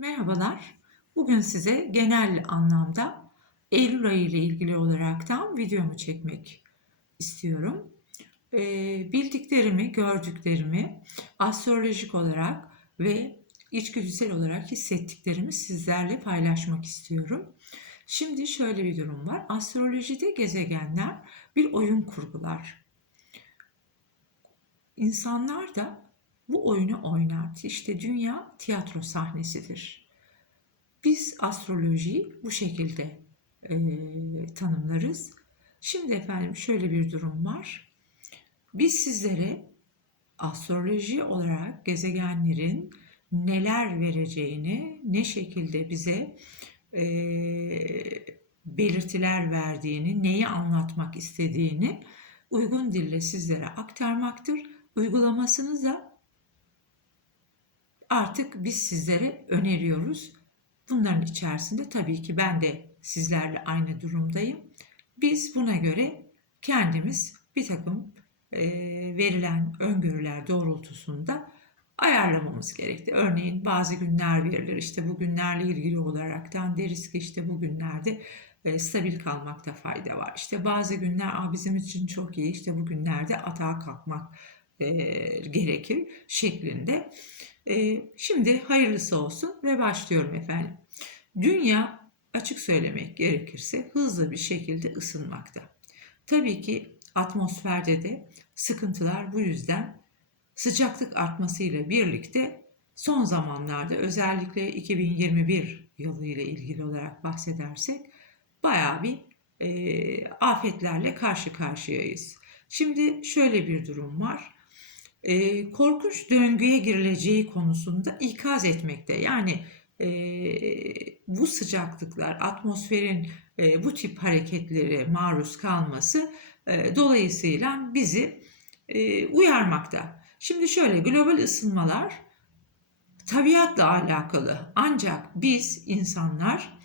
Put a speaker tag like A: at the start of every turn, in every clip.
A: Merhabalar. Bugün size genel anlamda Eylül ayı ile ilgili olaraktan videomu çekmek istiyorum. Ee, bildiklerimi, gördüklerimi astrolojik olarak ve içgüdüsel olarak hissettiklerimi sizlerle paylaşmak istiyorum. Şimdi şöyle bir durum var. Astrolojide gezegenler bir oyun kurgular. İnsanlar da bu oyunu oynar. İşte dünya tiyatro sahnesidir. Biz astrolojiyi bu şekilde e, tanımlarız. Şimdi efendim şöyle bir durum var. Biz sizlere astroloji olarak gezegenlerin neler vereceğini, ne şekilde bize e, belirtiler verdiğini, neyi anlatmak istediğini uygun dille sizlere aktarmaktır. Uygulamasını da artık biz sizlere öneriyoruz. Bunların içerisinde tabii ki ben de sizlerle aynı durumdayım. Biz buna göre kendimiz bir takım e, verilen öngörüler doğrultusunda ayarlamamız gerekti. Örneğin bazı günler verilir. İşte bu günlerle ilgili olaraktan deriz ki işte bu günlerde e, stabil kalmakta fayda var. İşte bazı günler Aa, bizim için çok iyi. İşte bu günlerde atağa kalkmak e, gerekir şeklinde. E, şimdi hayırlısı olsun ve başlıyorum efendim. Dünya açık söylemek gerekirse hızlı bir şekilde ısınmakta. Tabii ki atmosferde de sıkıntılar bu yüzden sıcaklık artmasıyla birlikte son zamanlarda özellikle 2021 yılı ile ilgili olarak bahsedersek bayağı bir e, afetlerle karşı karşıyayız. Şimdi şöyle bir durum var. E, korkunç döngüye girileceği konusunda ikaz etmekte. Yani e, bu sıcaklıklar, atmosferin e, bu tip hareketlere maruz kalması e, dolayısıyla bizi e, uyarmakta. Şimdi şöyle global ısınmalar tabiatla alakalı ancak biz insanlar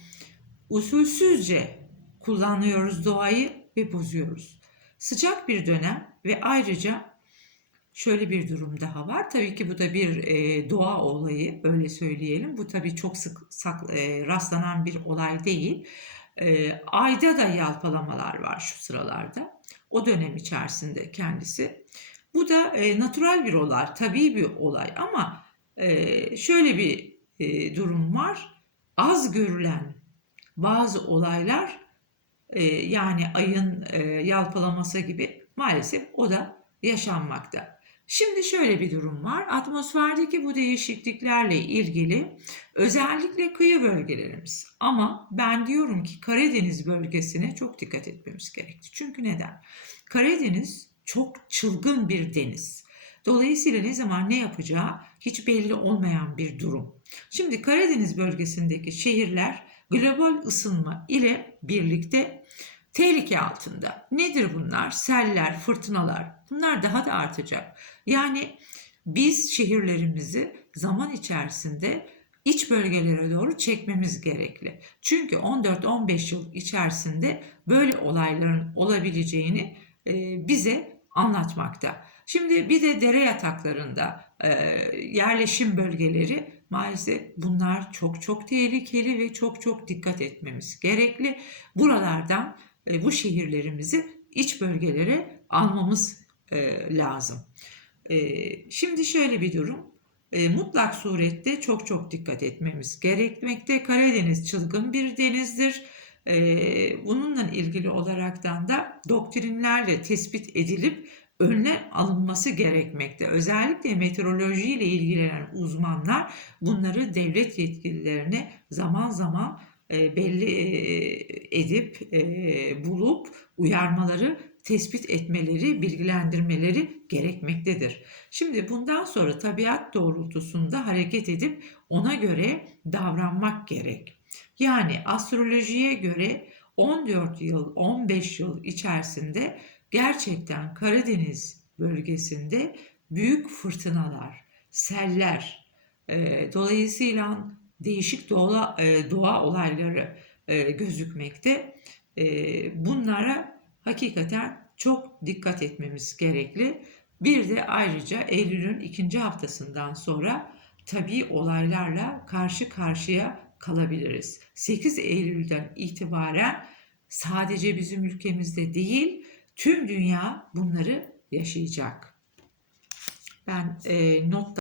A: usulsüzce kullanıyoruz doğayı ve bozuyoruz. Sıcak bir dönem ve ayrıca şöyle bir durum daha var. Tabii ki bu da bir e, doğa olayı öyle söyleyelim. Bu tabii çok sık sak, e, rastlanan bir olay değil. E, ayda da yalpalamalar var şu sıralarda. O dönem içerisinde kendisi. Bu da e, natural bir olay, tabii bir olay ama e, şöyle bir e, durum var. Az görülen bazı olaylar e, yani ayın e, yalpalaması gibi maalesef o da yaşanmakta. Şimdi şöyle bir durum var. Atmosferdeki bu değişikliklerle ilgili özellikle kıyı bölgelerimiz ama ben diyorum ki Karadeniz bölgesine çok dikkat etmemiz gerekti. Çünkü neden? Karadeniz çok çılgın bir deniz. Dolayısıyla ne zaman ne yapacağı hiç belli olmayan bir durum. Şimdi Karadeniz bölgesindeki şehirler global ısınma ile birlikte tehlike altında. Nedir bunlar? Seller, fırtınalar. Bunlar daha da artacak. Yani biz şehirlerimizi zaman içerisinde iç bölgelere doğru çekmemiz gerekli. Çünkü 14-15 yıl içerisinde böyle olayların olabileceğini e, bize anlatmakta. Şimdi bir de dere yataklarında e, yerleşim bölgeleri maalesef bunlar çok çok tehlikeli ve çok çok dikkat etmemiz gerekli. Buralardan bu şehirlerimizi iç bölgelere almamız e, lazım. E, şimdi şöyle bir durum. E, mutlak surette çok çok dikkat etmemiz gerekmekte. Karadeniz çılgın bir denizdir. Bununla ilgili olaraktan da doktrinlerle tespit edilip önlem alınması gerekmekte. Özellikle meteoroloji ile ilgilenen uzmanlar bunları devlet yetkililerine zaman zaman belli e, edip e, bulup uyarmaları tespit etmeleri, bilgilendirmeleri gerekmektedir. Şimdi bundan sonra tabiat doğrultusunda hareket edip ona göre davranmak gerek. Yani astrolojiye göre 14 yıl, 15 yıl içerisinde gerçekten Karadeniz bölgesinde büyük fırtınalar, seller, e, dolayısıyla değişik doğa, e, doğa olayları e, gözükmekte. E, bunlara hakikaten çok dikkat etmemiz gerekli. Bir de ayrıca Eylül'ün ikinci haftasından sonra tabii olaylarla karşı karşıya kalabiliriz. 8 Eylül'den itibaren sadece bizim ülkemizde değil tüm dünya bunları yaşayacak. Ben e, not